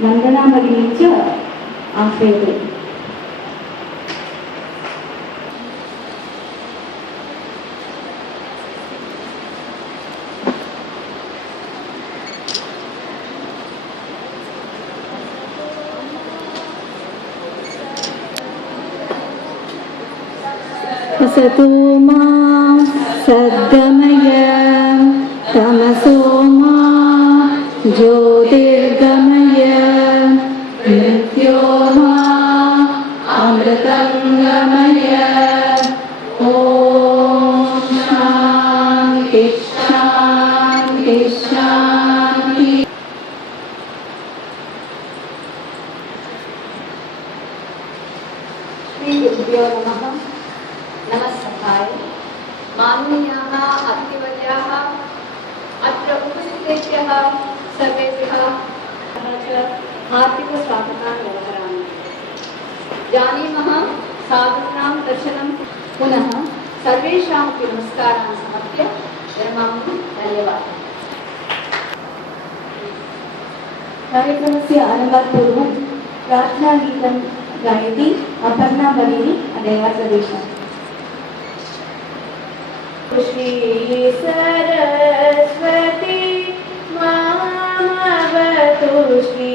वंदना भगिनी च आह्वयते। असतो मा सद्गमय तमसो मा ज्योतिर्गमय मृत्योर्मा अमृतं गमय। ॐ शान्ति शान्ति शान्ति। श्री गुरुभ्यो नमः। नमस्कार। माननीयाः अतिथिवर्याः, अत्र उपस्थितेभ्यः सर्वेभ्यः हार्दिकस्वागतां व्यवहरामि। जानीमः साधूनां दर्शनं पुनः सर्वेषामपि नमस्कारान् समर्प्य विरमामि। धन्यवादः। कार्यक्रमस्य आरम्भात् पूर्वं प्रार्थनागीतं गायति अपर्णा भगिनी देवासदेशः। श्री सरस्वती मामवतु श्री